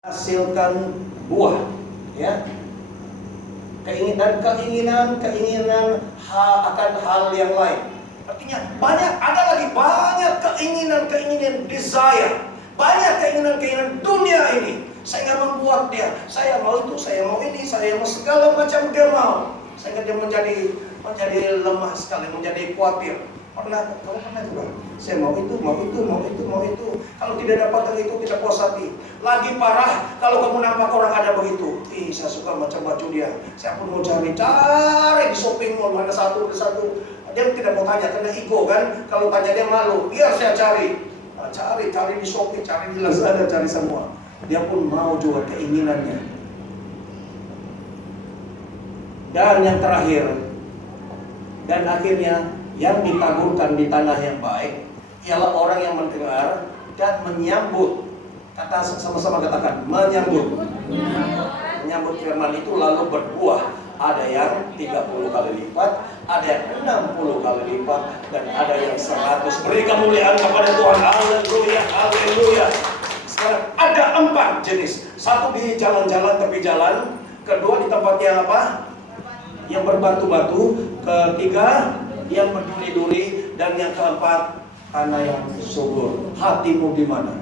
hasilkan buah, ya. Keinginan akan hal yang lain. Artinya ada lagi banyak keinginan desire, banyak keinginan dunia ini, sehingga membuat dia, saya mau itu, saya mau ini, saya mau segala macam dia mau, sehingga dia menjadi lemah sekali, menjadi khawatir. Kamu pernah juga? Saya mau itu. Kalau tidak dapat dari itu, tidak puas hati. Lagi parah, kalau kamu nampak orang ada begitu. Saya suka macam baju dia. Saya pun mau cari di shopping mall, mana satu. Dia tidak mau tanya, karena ego kan. Kalau tanya dia malu, biar saya cari. Cari di Shopee, cari di Lazada, cari semua. Dia pun mau juga keinginannya. Dan yang terakhir, dan akhirnya yang ditaburkan di tanah yang baik ialah orang yang mendengar dan menyambut. Sama-sama katakan, menyambut firman itu lalu berbuah. Ada yang 30 kali lipat, ada yang 60 kali lipat, dan ada yang 100. Beri kemuliaan kepada Tuhan. Haleluya, haleluya. Sekarang ada 4 jenis. Satu di jalan-jalan, tepi jalan. Kedua di tempat yang apa? Yang berbatu-batu. Ketiga yang berduri-duri. Dan yang keempat, tanah yang subur. Hatimu di mana?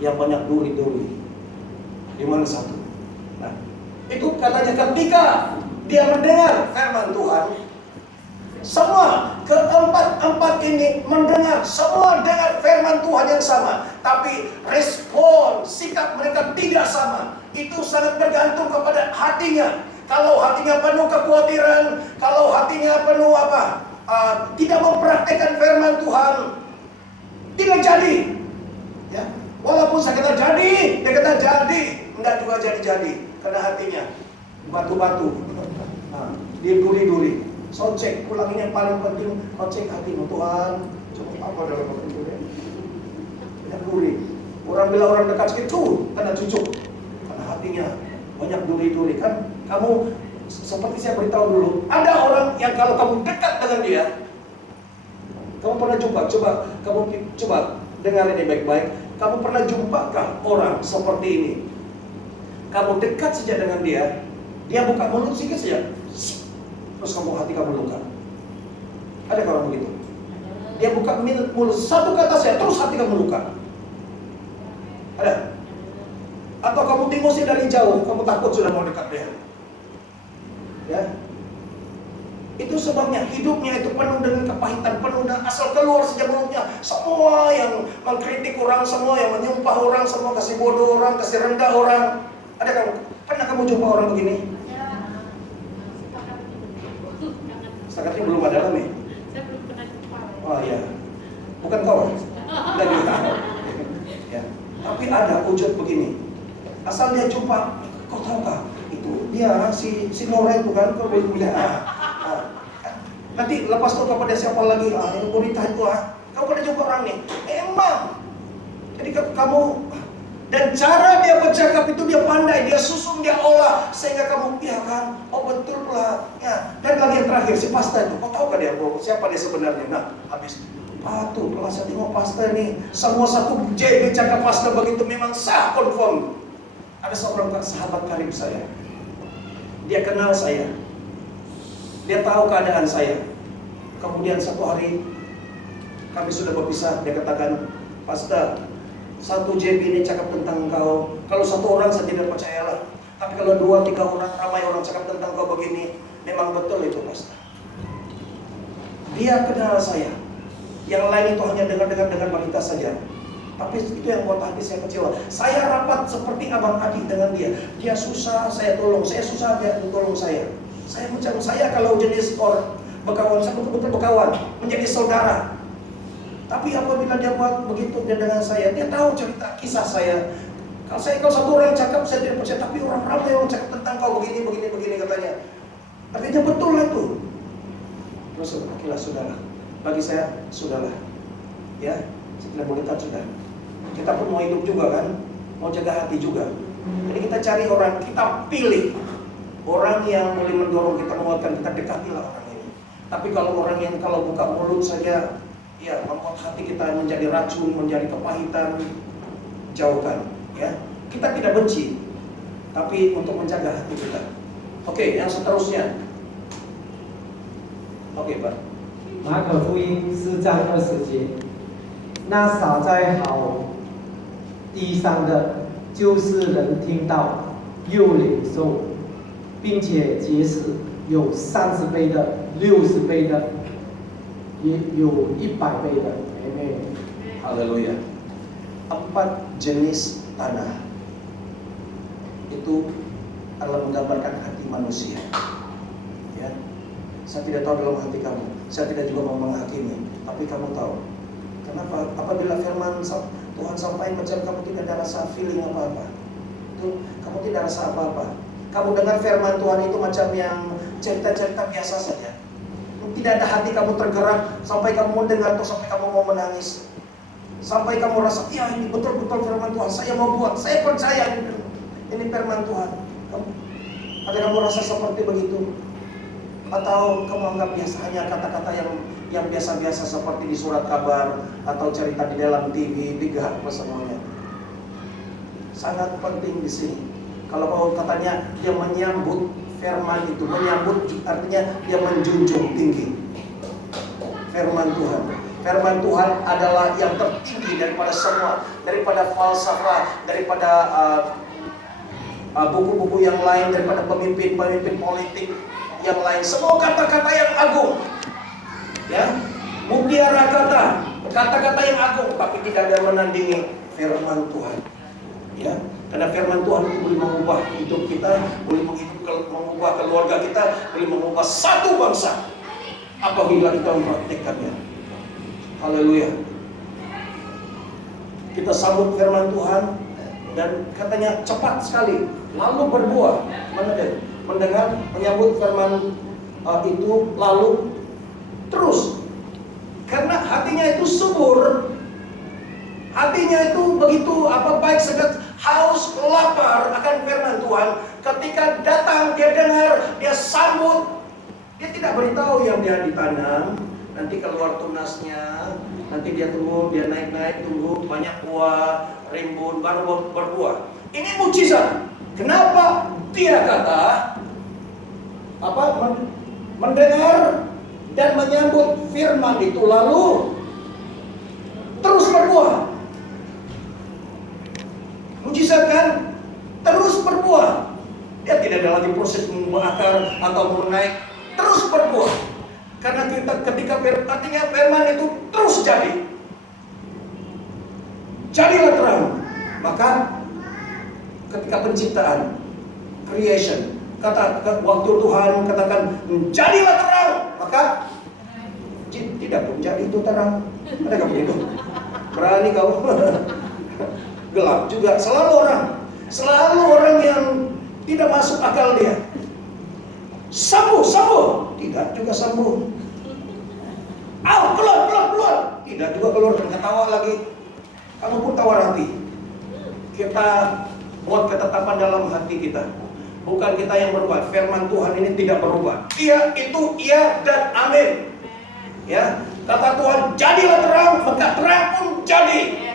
Yang banyak duri-duri. Di mana satu? Nah, itu katanya ketika dia mendengar firman Tuhan, semua keempat ini mendengar, semua dengar firman Tuhan yang sama, tapi respon sikap mereka tidak sama. Itu sangat bergantung kepada hatinya. Kalau hatinya penuh kekhawatiran, kalau hatinya penuh tidak mempraktekkan firman Tuhan, tidak jadi. Ya, walaupun saya kata jadi, dia kata jadi, enggak juga jadi, karena hatinya batu-batu, dia duri-duri. Socek, pulang ini yang paling penting, socek hatimu. Tuhan, coba apa dalam hati itu ya? Banyak duri. Orang bilang orang dekat sedikit, karena cucuk, karena hatinya banyak duri-duri. Kan kamu, seperti saya beritahu dulu, ada orang yang kalau kamu dekat dengan dia, kamu pernah jumpa, coba dengar ini baik-baik. Kamu pernah jumpakah orang seperti ini? Kamu dekat saja dengan dia, dia buka mulut sedikit saja, terus hati kamu luka. Ada orang begitu? Dia buka mulut satu kata saja, terus hati kamu luka. Ada? Atau kamu tingusi dari jauh, kamu takut sudah mau dekat dia. Ya, itu sebabnya hidupnya itu penuh dengan kepahitan, penuh dengan asal keluar saja mulutnya. Semua yang mengkritik orang, semua yang menyumpah orang, semua kasih bodoh orang, kasih rendah orang. Ada kamu? Pernah kamu jumpa orang begini? Setakat ini belum ada lagi. Saya belum pernah jumpa. Oh iya, bukan kau? Lagi tahu. Ya, tapi ada wujud begini. Asal dia jumpa, kau tahu kah? Itu dia si Nora itu kan, kau boleh punya. Nanti lepas itu kepada siapa lagi? Yang wanita itu kau pernah jumpa orang nih? Emang. Jadi kamu, dan cara dia bercakap itu dia pandai, dia susun, dia olah, sehingga kamu iya kan, oh betul lah. Ya. Dan lagi yang terakhir si pasta itu, kau tahu kan dia siapa dia sebenarnya? Nah, habis tuh kalau saya tengok pasta nih, semua satu JB cakap pasta begitu memang sah confirm. Ada seorang sahabat karib saya, dia kenal saya, dia tahu keadaan saya. Kemudian satu hari kami sudah berpisah, dia katakan, Pastor, satu JB ini cakap tentang engkau. Kalau satu orang saya tidak percayalah, tapi kalau 2-3 orang, ramai orang cakap tentang engkau begini, memang betul itu Pastor. Dia kenal saya. Yang lain itu hanya dengar berita saja. Tapi itu yang buat hati saya kecewa. Saya rapat seperti abang adik dengan dia. Dia susah, saya tolong. Saya susah, dia tolong saya. Saya macam saya kalau jenis orang berkawan, saya betul-betul berkawan, menjadi saudara. Tapi apabila dia buat begitu dia dengan saya, dia tahu cerita kisah saya. Kalau satu orang cakap saya tidak percaya, tapi orang ramai orang cakap tentang kau begini katanya. Artinya betul lah itu. Terus akhirnya sudahlah. Bagi saya sudahlah. Ya, setelah boleh tak sudah. Kita pun mau hidup juga kan, mau jaga hati juga. Jadi kita cari orang, kita pilih orang yang boleh mendorong kita, menguatkan kita, dekatilah orang ini. Tapi kalau orang yang kalau buka mulut saja, ya membuat hati kita menjadi racun, menjadi kepahitan, jauhkan. Ya, Kita tidak benci, tapi untuk menjaga hati kita. Oke, yang seterusnya. Oke, Pak. 马可福音4章20节，那撒在好地上的，就是人听到又领受，并且结实，有30倍的、60倍的，也有100倍的。Amen。 Haleluya. 4 jenis tanah itu adalah menggambarkan hati manusia. Ya, saya tidak tahu dalam hati kamu. Saya tidak juga mau menghakimi. Tapi kamu tahu. Kenapa? Apabila firman Tuhan sampaikan macam kamu tidak ada rasa feeling apa-apa. Itu kamu tidak rasa apa-apa. Kamu dengar firman Tuhan itu macam yang cerita-cerita biasa saja. Tidak ada hati kamu tergerak sampai kamu mendengar atau sampai kamu mau menangis. Sampai kamu rasa, ya ini betul-betul firman Tuhan, saya mau buat, saya percaya ini firman Tuhan. Ada kamu rasa seperti begitu? Atau kamu anggap biasa hanya kata-kata yang biasa-biasa seperti di surat kabar atau cerita di dalam TV, digah apa semuanya? Sangat penting di sini. Kalau mau katanya dia menyambut firman itu, menyambut artinya dia menjunjung tinggi firman Tuhan. Firman Tuhan adalah yang tertinggi daripada semua, daripada falsafah, daripada buku-buku yang lain, daripada pemimpin-pemimpin politik yang lain. Semua kata-kata yang agung, ya, mutiara kata-kata yang agung, tapi tidak ada menandingi firman Tuhan, ya. Karena firman Tuhan itu boleh mengubah hidup kita, boleh mengubah keluarga kita, boleh mengubah satu bangsa apabila kita mempraktikkannya. Haleluya. Kita sambut firman Tuhan dan katanya cepat sekali lalu berbuah. Mana dia? Mendengar, menyambut firman itu lalu terus. Karena hatinya itu subur. Hatinya itu begitu baik sangat haus lapar akan firman Tuhan. Ketika datang dia dengar, dia sambut. Dia tidak beritahu yang dia ditanam. Nanti keluar tunasnya, nanti dia tunggu, dia naik-naik, tunggu banyak buah, rimbun, baru berbuah. Ini mukjizat. Kenapa? Dia kata, mendengar dan menyambut firman itu lalu terus berbuah. Mukjizat kan? Terus berbuah. Dia tidak ada lagi proses mengakar atau menaik, terus berbuah. Karena ketika artinya firman itu terus jadi. Jadilah terang. Maka ketika penciptaan, creation, waktu Tuhan katakan jadilah terang, maka tidak pun jadi itu terang. Ada kamu itu? Berani kau? Gelap juga. Selalu orang yang tidak masuk akal dia. Sambuh, tidak juga sambuh. Keluar. Tidak juga keluar, ketawa lagi. Kamu pun tawar hati. Kita buat ketetapan dalam hati kita. Bukan kita yang berubah. Firman Tuhan ini tidak berubah. Dia itu iya dan amin. Ya, kata Tuhan, jadilah terang, maka terang pun jadi.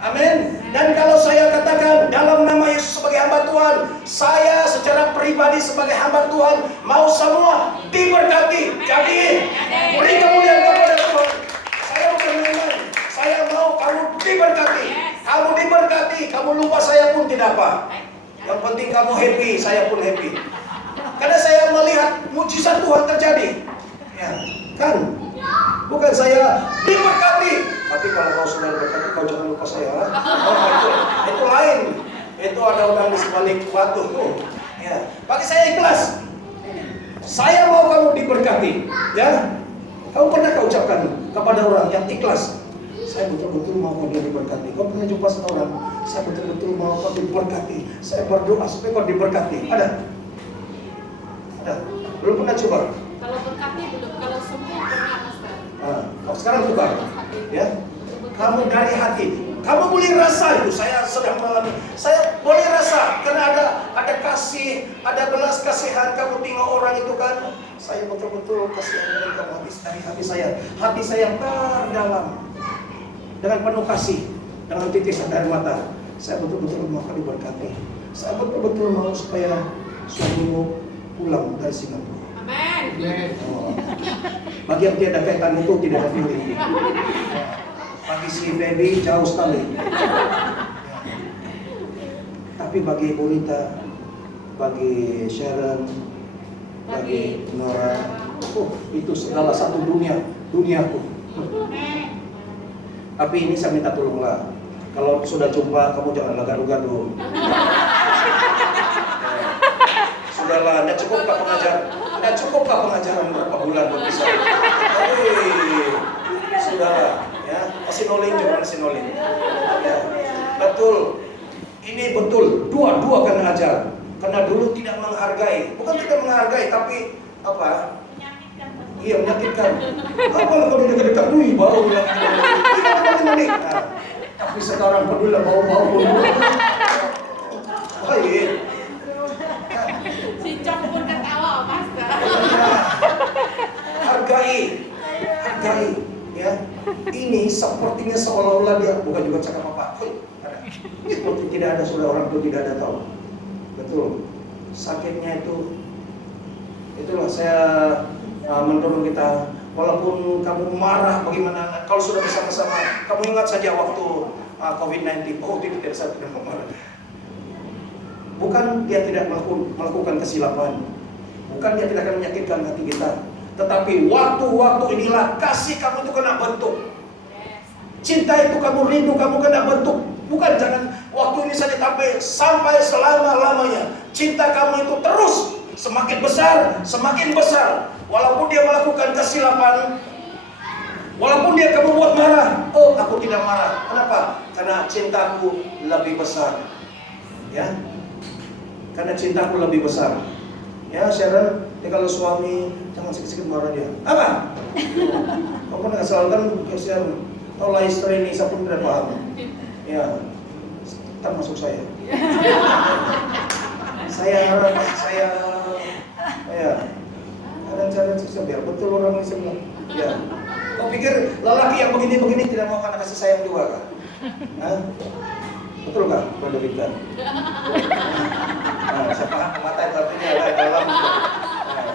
Amin. Dan kalau saya katakan dalam nama Yesus sebagai hamba Tuhan, saya secara pribadi sebagai hamba Tuhan mau semua diberkati. Jadi beri kemuliaan kepada Tuhan. Saya bukan main-main. Saya mau kamu diberkati. Kamu diberkati, kamu lupa saya pun tidak apa. Yang penting kamu happy, saya pun happy. Karena saya melihat mujizat Tuhan terjadi. Ya, kan? Bukan saya diberkati, tapi kalau kau sudah berkati, kau jangan lupa saya. Itu lain. Itu ada orang di sebalik batu. Ya, bagi saya ikhlas. Saya mau kamu diberkati. Ya, kamu pernah kau ucapkan kepada orang yang ikhlas, saya betul-betul mau kau diberkati. Kau pernah jumpa seorang, saya betul-betul mau kau diberkati. Saya berdoa supaya kau diberkati. Ada? Belum pernah coba? Kalau berkati belum, kalau semua pernah. Sekarang tukar, ya. Kamu dari hati, kamu boleh rasa itu. Saya sedang mengalami, saya boleh rasa karena ada kasih, ada belas kasihan. Kamu tengok orang itu kan, saya betul-betul kasihan dari kamu dari hati saya. Hati saya yang terdalam dengan penuh kasih, dengan titisan air mata. Saya betul-betul mau diberkati. Saya betul-betul mau supaya suamimu pulang dari Singapura. Amin. Oh. Bagi yang tiada kaitan itu tidak ada feeling. Bagi si baby jauh sekali. Tapi bagi Ibu Rita, bagi Sharon, bagi Nora, itu segala satu duniaku. Tapi ini saya minta tolonglah. Kalau sudah jumpa, kamu jangan gaduh-gaduh. Sudahlah, tidak cukupkah pengajaran berapa bulan berpisah? Sudahlah, ya. Masih noling. Ya. Betul. Ini betul. Dua kena ajar. Karena dulu tidak menghargai. Bukan tidak menghargai, tapi apa? Iya, menyakitkan. Apa kalau dekat-dekat dulu bau bilang. Nah, tapi sekarang peduli bau-bau pun. Baik. Si Cong pun ketawa, Pastor. Hargai, ya. Ini sepertinya seolah-olah dia bukan juga cakap apa. Seperti tidak ada sudah orang itu tidak ada tahu. Betul. Sakitnya itulah saya mendorong kita. Walaupun kamu marah bagaimana, kalau sudah bersama-sama, kamu ingat saja waktu COVID-19. Oh, tidak saya tidak marah. Bukan dia tidak melakukan kesilapan, bukan dia tidak akan menyakitkan hati kita, tetapi waktu-waktu inilah kasih kamu itu kena bentuk, cinta itu kamu rindu, kamu kena bentuk. Bukan jangan waktu ini saja, tapi sampai selama-lamanya cinta kamu itu terus semakin besar. Walaupun dia melakukan kesilapan, walaupun dia kamu buat marah, oh aku tidak marah. Kenapa? Karena cintaku lebih besar, ya. Karena cintaku lebih besar. Ya Sharon, kalau suami jangan sikit-sikit marah dia. Apa? Kau pernah asalkan kesian, kalau istri ini saya pun tidak paham. Ya, termasuk saya. Saya kadang-kadang susah biar betul orang ini semua. Ya. Kau pikir lelaki yang begini-begini tidak mau karena kasih sayang juga kan? Hah? Betul nggak, Brother Victor? Nah, saya paham mata itu artinya ada dalam. Nah.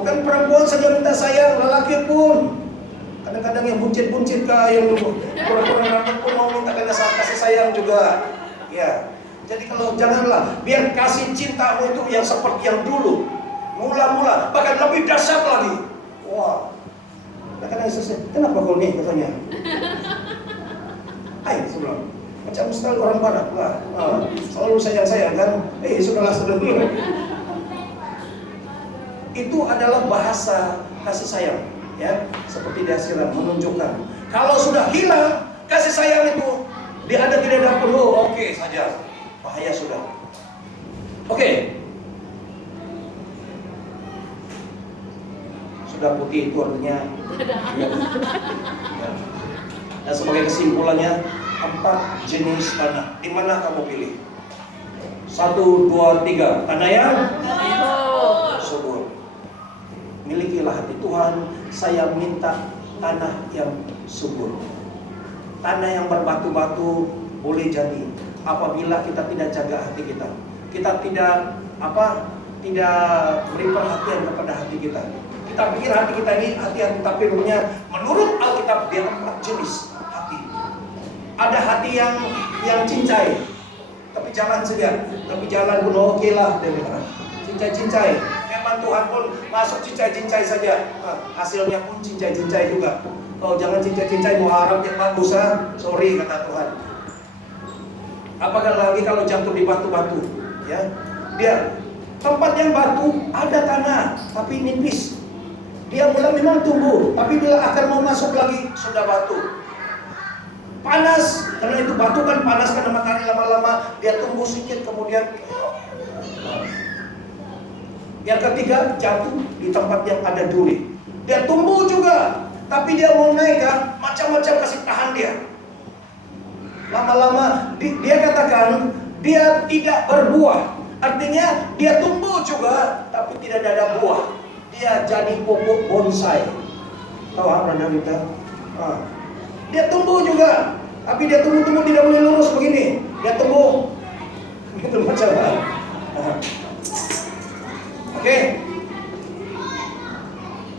Bukan perempuan saja minta sayang, lelaki pun. Kadang-kadang yang buncit-buncit kah, yang kurang-kurang rambut pun mau minta kasih sayang juga. Ya. Jadi kalau janganlah biar kasih cintamu itu yang seperti yang dulu. Mula-mula, bahkan lebih dahsyat lagi. Wah. Kadang-kadang selesai. Kenapa kau nih katanya? Hai, sebelum. Macam sekali orang barat lah, selalu sayang-sayang kan, sudahlah. Itu adalah bahasa kasih sayang, ya, seperti dasiran menunjukkan. Kalau sudah hilang kasih sayang itu, dia ada tidak ada perlu, oke saja, bahaya sudah. Oke. Sudah putih itu artinya. Ya. Dan sebagai kesimpulannya, 4 jenis tanah. Di mana kamu pilih? 1, 2, 3. Tanah yang subur. Milikilah hati Tuhan. Saya minta tanah yang subur. Tanah yang berbatu-batu boleh jadi apabila kita tidak jaga hati kita. Kita tidak beri perhatian kepada hati kita. Kita pikir hati kita ini hati-hati, tapi menurut Alkitab dia 4 jenis hati. Ada hati yang cincai, tapi jalan saja, tapi jalan pun oke lah, dia bilang. Cincai. Memang Tuhan pun masuk cincai saja, hasilnya pun cincai juga. Kalau jangan cincai mau harap yang bagus, sorry kata Tuhan. Apakah lagi kalau jatuh di batu-batu, ya? Dia tempat yang batu ada tanah, tapi nipis. Dia memang tumbuh, tapi bila akar mau masuk lagi sudah batu. Panas, karena itu batu kan panas karena matahari lama-lama dia tumbuh sedikit kemudian. Yang ketiga jatuh di tempat yang ada duri. Dia tumbuh juga, tapi dia mau naik kan, macam-macam kasih tahan dia. Lama-lama dia katakan dia tidak berbuah. Artinya dia tumbuh juga, tapi tidak ada buah. Dia jadi pokok bonsai. Tahu apa Anda? Dia tumbuh juga, Tapi dia tumbuh tidak boleh lurus begini. Dia tumbuh gitu macam apa? Oke.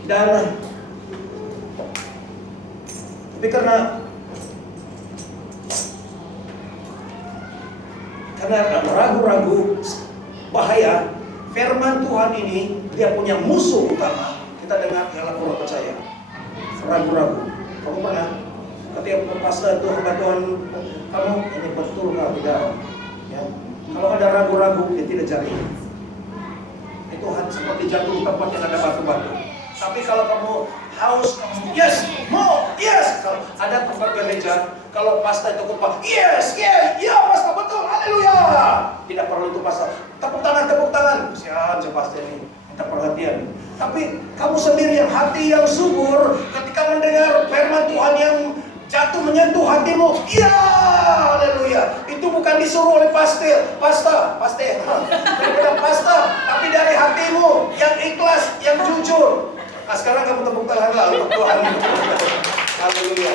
Dan tapi karena ragu-ragu bahaya, firman Tuhan ini dia punya musuh utama. Kita dengar ialah kurang percaya, ragu-ragu. Kamu pernah ketika pastor Tuhan kamu ini betul nggak tidak? Ya. Kalau ada ragu-ragu dia tidak cari. Itu seperti jatuh di tempat yang ada batu-batu. Tapi kalau kamu haus, kamu yes, mau, yes. Kalau ada tempat gereja, kalau pastor itu khotbah, yes, ya pastor betul, haleluya. Tidak perlu itu pastor. Tepuk tangan. Siapa pastor ini? Minta perhatian. Tapi kamu sendiri yang hati yang subur, ketika mendengar firman Tuhan yang jatuh menyentuh hatimu, ya, haleluya. Itu bukan disuruh oleh pastor, daripada pastor, tapi dari hatimu yang ikhlas, yang jujur. Nah, sekarang kamu tepuk tanganlah untuk Tuhan. Haleluya.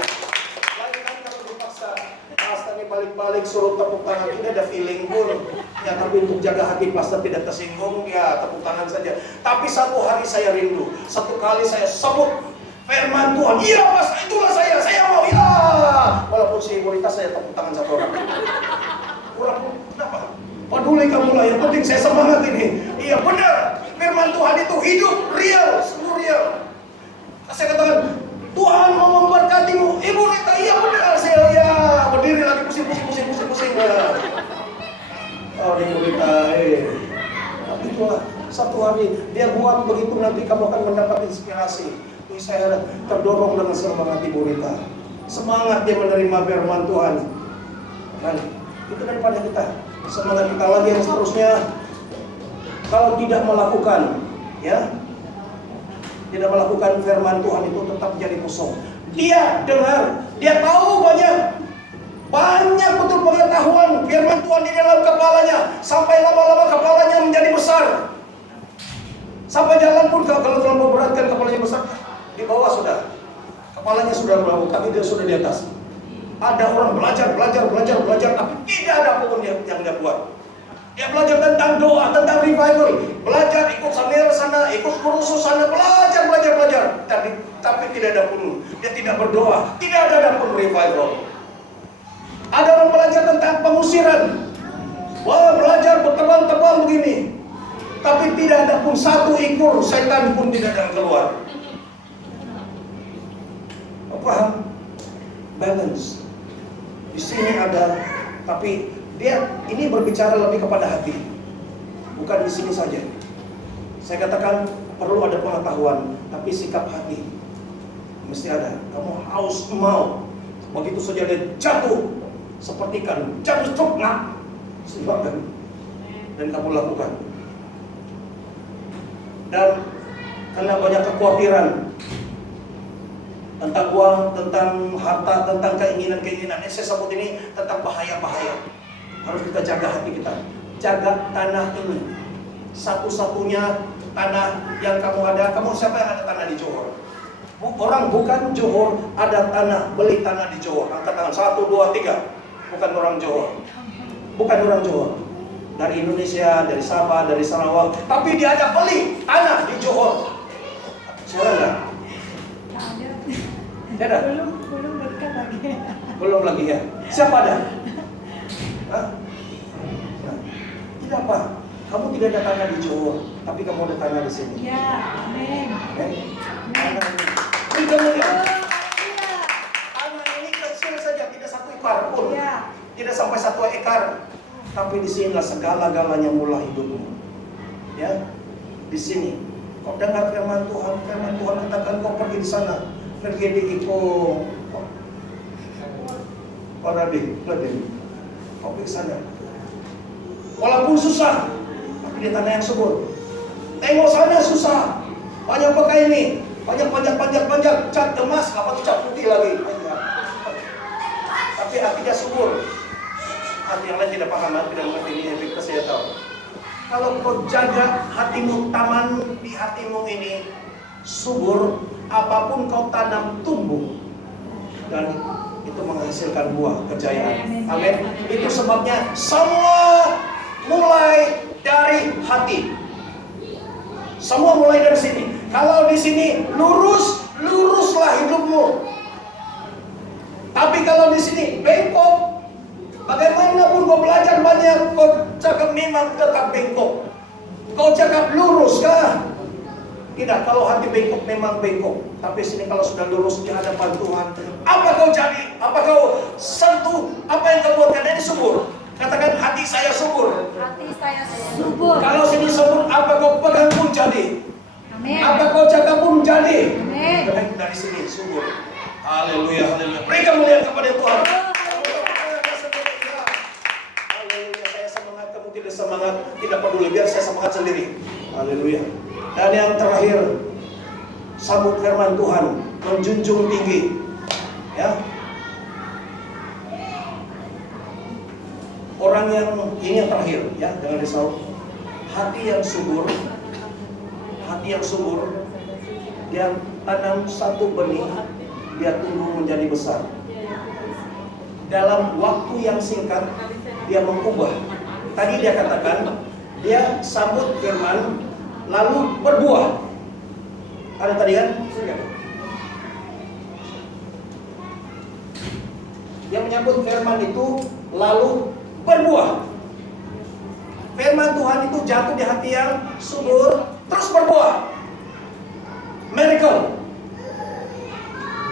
Lagi kan kalau dipaksa, pastor ini balik-balik suruh tepuk tangan, tidak ada feeling pun. Ya, tapi untuk jaga hati pastor tidak tersinggung, ya tepuk tangan saja. Tapi satu hari saya rindu, satu kali saya sebut firman Tuhan, iya mas, itulah saya mau, iya. Walaupun simbolitas saya tepuk tangan satu orang. Kurang, kenapa? Peduli kamu lah, yang penting saya semangat ini. Iya benar, firman Tuhan itu hidup, real, semua real. Saya katakan, Tuhan mau memberkatimu, Ibu Rita, iya benar, saya ya berdiri lagi pusing. Oh Ibu Rita, tapi itulah satu hari dia buat begitu, nanti kamu akan mendapat inspirasi. Saya terdorong dengan semangat Ibu Rita. Semangat dia menerima firman Tuhan. Dan itu daripada kita. Semangat kita lagi yang seterusnya. Kalau tidak melakukan, ya, tidak melakukan firman Tuhan itu tetap jadi kosong. Dia dengar, dia tahu banyak betul pengetahuan firman Tuhan di dalam kepalanya. Sampai lama-lama kepalanya menjadi besar. Sampai jalan pun kalau terlalu berat kan kepalanya besar. Di bawah sudah, kepalanya sudah bawah, kaki dia sudah di atas. Ada orang belajar, tapi tidak ada pun yang dia buat. Dia belajar tentang doa, tentang revival, belajar ikut sambil sana, ikut kursus sana, belajar. Tapi tidak ada pun, dia tidak berdoa, tidak ada pun revival. Ada orang belajar tentang pengusiran, wah belajar bertebal-tebal begini, tapi tidak ada pun satu ekor setan pun tidak ada yang keluar. Paham? Balance. Di sini ada, tapi dia ini berbicara lebih kepada hati, bukan di sini saja. Saya katakan perlu ada pengetahuan, tapi sikap hati mesti ada. Kamu haus mau, begitu saja dia jatuh seperti kan jatuh coklat, silakan dan kamu lakukan. Dan karena banyak kekhawatiran tentang uang, tentang harta, tentang keinginan-keinginan. Ini saya sebut ini tentang bahaya-bahaya. Harus kita jaga hati kita. Jaga tanah ini. Satu-satunya tanah yang kamu ada. Kamu siapa yang ada tanah di Johor? Orang bukan Johor, ada tanah, beli tanah di Johor. Angkat tangan, 1, 2, 3. Bukan orang Johor. Bukan orang Johor. Dari Indonesia, dari Sabah, dari Sarawak. Tapi dia ada beli tanah di Johor. Siapa enggak? Ada? Belum dekat lagi. Belum lagi ya. Siapa ada? Hah? Nah, tidak apa. Kamu tidak ada tanah di Johor, tapi kamu ada tanah di sini. Ya, amin. Tanah ini. Beri kemuliaan. Tanah ini kecil saja, tidak 1 ekar pun. Ya. Tidak sampai 1 ekar. Tapi di sinilah segala-galanya mulai hidupmu. Ya, di sini. Kau dengar firman Tuhan katakan kau pergi di sana. Pergi di Iko Parade, kau pergi sana. Walaupun susah, tapi di tanah yang subur. Tengok sana susah, banyak pakai ini, banyak panjang, cat emas, apa tuh cat putih lagi. Tapi hatinya subur. Hati yang lain tidak paham, tidak mengerti ini, tapi saya tahu. Kalau kau jaga hatimu, taman di hatimu ini subur, apapun kau tanam tumbuh. Dan itu menghasilkan buah kejayaan. Amin. Itu sebabnya semua mulai dari hati. Semua mulai dari sini. Kalau di sini lurus, luruslah hidupmu. Tapi kalau di sini bengkok, bagaimanapun kau belajar banyak, kau cakap memang tetap bengkok. Kau cakap lurus kah? Tidak, kalau hati bengkok memang bengkok. Tapi sini kalau sudah lurus di hadapan Tuhan, apa kau jadi? Apa kau sentuh? Apa yang kau buat? Karena ini subur. Katakan hati saya subur. Hati saya subur. Kalau sini subur, apa kau pegang pun jadi. Amin. Apa kau cakap pun jadi. Amin. Karena itu dari sini subur. Haleluya, haleluya. Beri kemuliaan kepada Tuhan. Haleluya. Saya semangat, kamu tidak semangat, tidak peduli. Biar saya semangat sendiri. Haleluya. Dan yang terakhir, sambut firman Tuhan, menjunjung tinggi. Ya. Orang yang ini yang terakhir, ya, jangan risau. Hati yang subur, dia tanam satu benih, dia tumbuh menjadi besar. Dalam waktu yang singkat, dia mengubah. Tadi dia katakan, dia sambut firman, lalu berbuah. Ada tadi kan? Dia menyambut firman itu, lalu berbuah. Firman Tuhan itu jatuh di hati yang subur, terus berbuah. Miracle.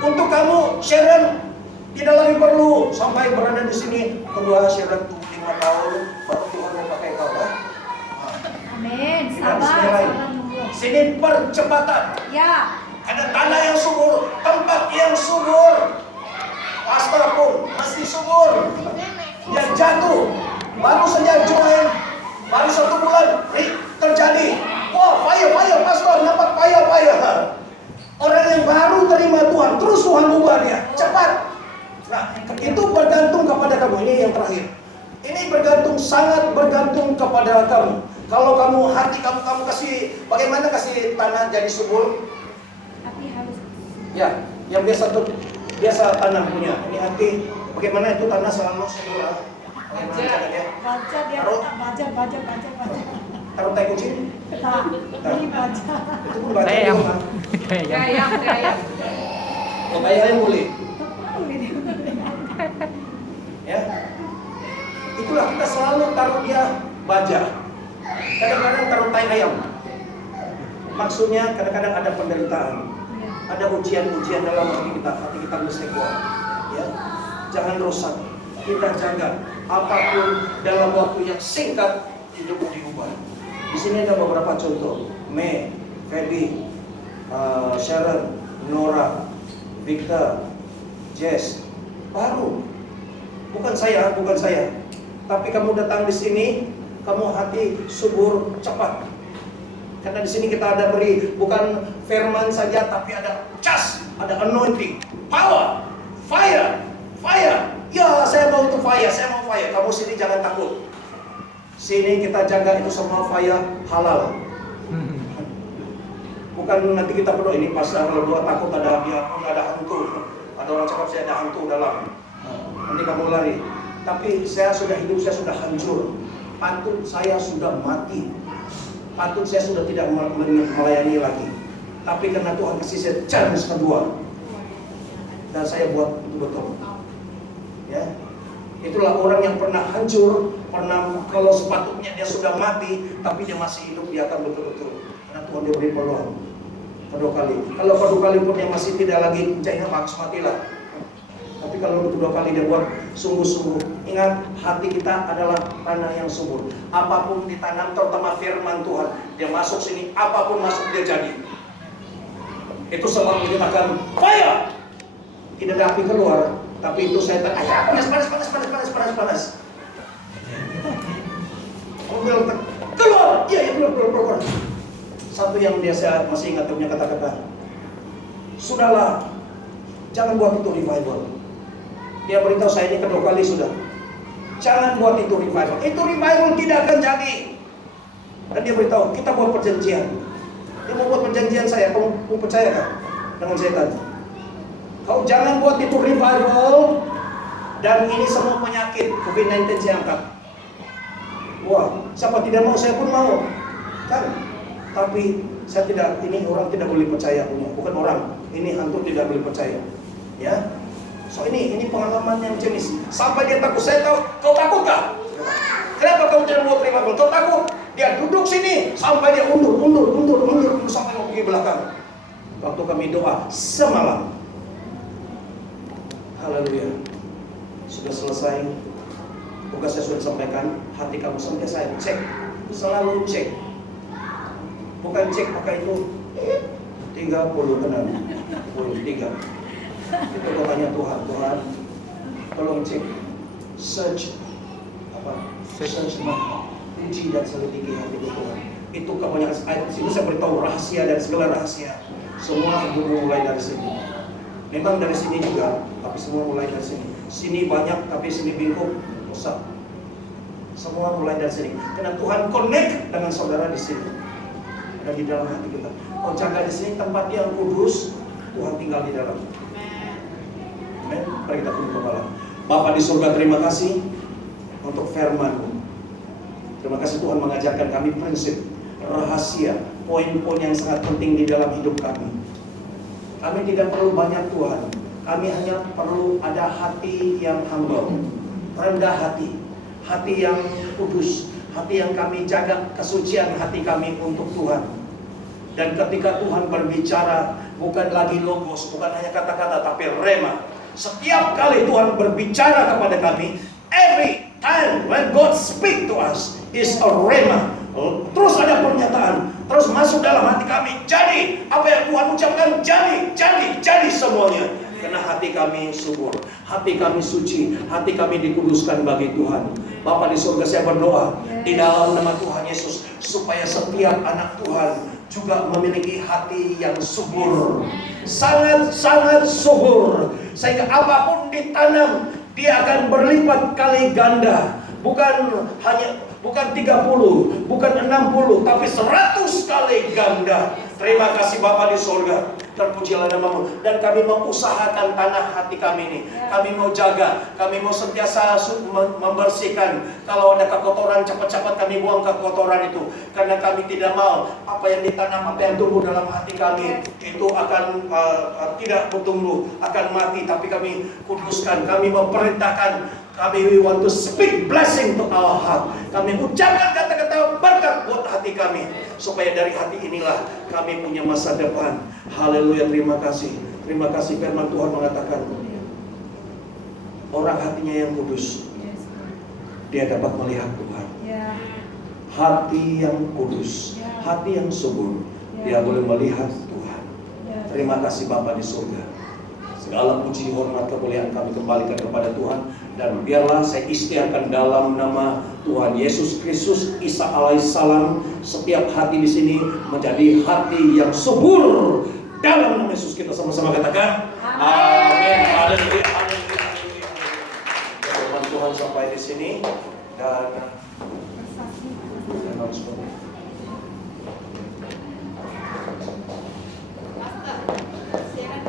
Untuk kamu, Sharon, tidak lagi perlu sampai berada di sini. Kedua, Sharon 5 tahun, baru Tuhan mau pakai kau. Amin. Tidak, Sabar. sini lain. Sini percepatan. Ya. Ada tanah yang subur, tempat yang subur. Pastor pun mesti subur. Dia jatuh, baru saja join, baru 1 bulan, terjadi. Wah, payah, pastor, nampak payah. Orang yang baru terima Tuhan, terus Tuhan ubah dia, cepat. Nah, itu bergantung kepada kamu. Ini yang terakhir. Ini sangat bergantung kepada kamu. Kalau kamu, hati kamu kasih, bagaimana kasih tanah jadi subur? Tapi harus. Ya, yang biasa tanah punya. Ini hati, bagaimana itu tanah selalu subur? Bagaimana caranya? Baca dia baca. Taruh tai kucing? Tak. Ini baca. Itu pun baca di rumah. Kayak. Oh, kayak ayam boleh. Tahu ini. Ya. Itulah kita selalu taruh dia baja. Kadang-kadang taruh tai ayam. Maksudnya kadang-kadang ada penderitaan. Ada ujian-ujian dalam hati kita mesti kuat. Ya. Jangan rusak. Kita jaga. Apapun dalam waktu yang singkat hidupmu diubah. Di sini ada beberapa contoh. May, Feby, Sharon, Nora, Victor, Jess, baru. Bukan saya. Tapi kamu datang di sini, kamu hati subur cepat. Karena di sini kita ada beri bukan firman saja, tapi ada cas, ada anointing, power, fire. Ya, saya mau itu fire. Kamu sini jangan takut. Sini kita jaga itu semua fire halal. Bukan nanti kita berdoa ini pas kalau doa takut ada hantu. Ada orang cakap saya ada hantu dalam. Nanti kamu lari. Tapi hidup saya sudah hancur. Patut saya sudah mati. Patut saya sudah tidak melayani lagi. Tapi karena Tuhan kasih saya chance kedua. Dan saya buat betul-betul. Ya. Itulah orang yang pernah hancur, kalau sepatutnya dia sudah mati, tapi dia masih hidup, dia akan betul-betul. Karena Tuhan dia beri peluang kedua kali. Kalau kedua kali pun dia masih tidak lagi percaya, maka matilah. Tapi kalau kedua kali dia buat sungguh-sungguh, ingat hati kita adalah tanah yang subur. Apapun ditanam, terutama firman Tuhan, dia masuk sini, apapun masuk dia jadi. Itu sebab dikatakan fire. Tidak ada api keluar, tapi itu saya panas. Keluar. Iya, keluar. Satu yang saya masih ingat punya kata-kata. Sudahlah, jangan buat itu revival. Dia beritahu saya ini kedua kali sudah. Jangan buat itu revival. Itu revival tidak akan jadi. Dan dia beritahu, kita buat perjanjian. Dia mau buat perjanjian saya, kamu percaya kan? Dengan setan. Kau jangan buat itu revival dan ini semua penyakit COVID-19 saya angkat. Wah, siapa tidak mau, saya pun mau. Kan? Tapi saya tidak, ini orang tidak boleh percaya punya. Bukan orang, ini hantu tidak boleh percaya. Ya. So ini pengalaman yang jenis. Sampai dia takut, saya tahu, kau takut kah? Kenapa kamu tidak mau terima? Kau takut? Dia duduk sini sampai dia undur sampai mau pergi belakang. Waktu kami doa semalam. Haleluya. Sudah selesai. Tugas saya sudah sampaikan. Hati kamu sampai saya cek. Selalu cek. Bukan cek pakai itu 30 benar. 23. Itu doanya Tuhan. Tuhan, tolong cek. Search uji dan selidiki hati Tuhan. Itu kebanyakan ayat di situ saya beritahu rahasia dan segala rahasia. Semua hidupmu mulai dari sini. Memang dari sini juga, tapi semua mulai dari sini. Sini banyak, tapi sini bingkuk, usah. Semua mulai dari sini. Karena Tuhan connect dengan saudara di sini. Ada di dalam hati kita. Oh, jaga di sini tempat yang kudus, Tuhan tinggal di dalam. Amin. Mari kita tunduk kepala. Bapa di surga, terima kasih untuk firman-Mu. Terima kasih Tuhan mengajarkan kami prinsip, rahasia, poin-poin yang sangat penting di dalam hidup kami. Kami tidak perlu banyak Tuhan. Kami hanya perlu ada hati yang humble, rendah hati, hati yang kudus, hati yang kami jaga kesucian hati kami untuk Tuhan. Dan ketika Tuhan berbicara, bukan lagi logos, bukan hanya kata-kata, tapi rema. Setiap kali Tuhan berbicara kepada kami, every time when God speak to us is a rema. Terus ada pernyataan, terus masuk dalam hati kami. Jadi apa yang Tuhan ucapkan jadi semuanya. Karena hati kami subur, hati kami suci, hati kami dikuduskan bagi Tuhan. Bapa di surga, saya berdoa di dalam nama Tuhan Yesus supaya setiap anak Tuhan juga memiliki hati yang subur, sangat subur, sehingga apapun ditanam dia akan berlipat kali ganda. Bukan 30, bukan 60, tapi 100 kali ganda. Terima kasih Bapa di surga. Terpujilah nama-Mu. Dan kami mau usahakan tanah hati kami ini. Kami mau jaga, kami mau sentiasa membersihkan. Kalau ada kekotoran, cepat-cepat kami buang kekotoran itu. Karena kami tidak mau apa yang ditanam, apa yang tumbuh dalam hati kami itu akan tidak bertumbuh, akan mati. Tapi kami kuduskan, kami memerintahkan. We want to speak blessing to our heart. Kami ucapkan kata-kata berkat buat hati kami, supaya dari hati inilah kami punya masa depan. Haleluya, terima kasih. Terima kasih firman Tuhan mengatakan, orang hatinya yang kudus, dia dapat melihat Tuhan. Hati yang kudus, hati yang subur, dia boleh melihat Tuhan. Terima kasih Bapa di surga. Segala puji, hormat, kemuliaan kami kembalikan kepada Tuhan. Dan biarlah saya istiakan dalam nama Tuhan Yesus Kristus Isa alaihissalam, setiap hati di sini menjadi hati yang subur. Dalam nama Yesus kita sama-sama katakan amin. Haleluya, haleluya, haleluya. Firman Tuhan sampai di sini dan Pastor, siaran